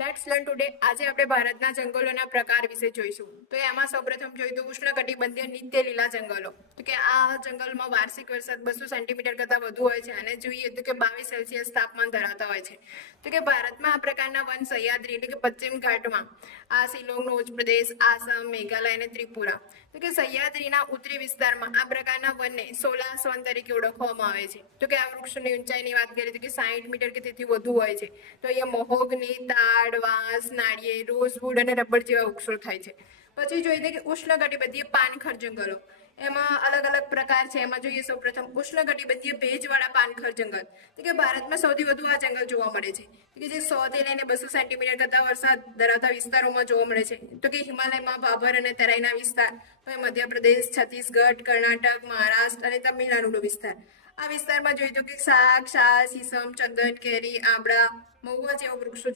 Let's learn today. આજે આપણે ભારતના જંગલોના પ્રકાર વિશે જોઈશું. તો એમાં સૌપ્રથમ જોઈએ તો ઉષ્ણકટિબંધીય નિત્ય લીલા જંગલો. તો કે આ જંગલમાં વાર્ષિક વરસાદ 200 સેન્ટીમીટર કરતાં વધુ હોય છે અને જોઈએ તો કે 22 સેલ્સિયસ તાપમાન ધરાવતા હોય છે. તો કે ભારતમાં આ પ્રકારના વન સહ્યાદ્રી એટલે કે પશ્ચિમ ઘાટમાં આ શિલોંગનો ઉચ્ચ પ્રદેશ, આસામ, મેઘાલય અને ત્રિપુરા. તો કે સહ્યાદ્રીના ઉત્તરી વિસ્તારમાં આ પ્રકારના વનને સોલાસ વન તરીકે ઓળખવામાં આવે છે. તો કે આ વૃક્ષોની ઊંચાઈની વાત કરીએ તો કે 60 મીટર કે તેથી વધુ હોય છે. તો અહીંયા મહોગની, તાડ, વાંસ, નાળિયેર, રોઝવુડ અને રબર જેવા વૃક્ષો થાય છે. પછી જોઈએ કે ઉષ્ણકટિબંધીય પાનખર જંગલો. એમાં અલગ અલગ પ્રકાર છે. એમાં જોઈએ સૌપ્રથમ ઉષ્ણકટિબંધીય ભેજવાળા પાનખર જંગલ. તો કે ભારતમાં સૌથી વધુ આ જંગલ જોવા મળે છે. કે જે 100 થી લઈને 200 સેન્ટીમીટર કરતા વરસાદ ધરાવતા વિસ્તારોમાં જોવા મળે છે. તો કે હિમાલયમાં ભાભર અને તરાઈના વિસ્તાર, મધ્યપ્રદેશ, છત્તીસગઢ, કર્ણાટક, મહારાષ્ટ્ર અને તમિલનાડુનો વિસ્તાર. આ વિસ્તારમાં જોઈએ તો કે શાક, શાલ, સીસમ, ચંદન, કેરી, આંબળા, મહુવા જેવા વૃક્ષો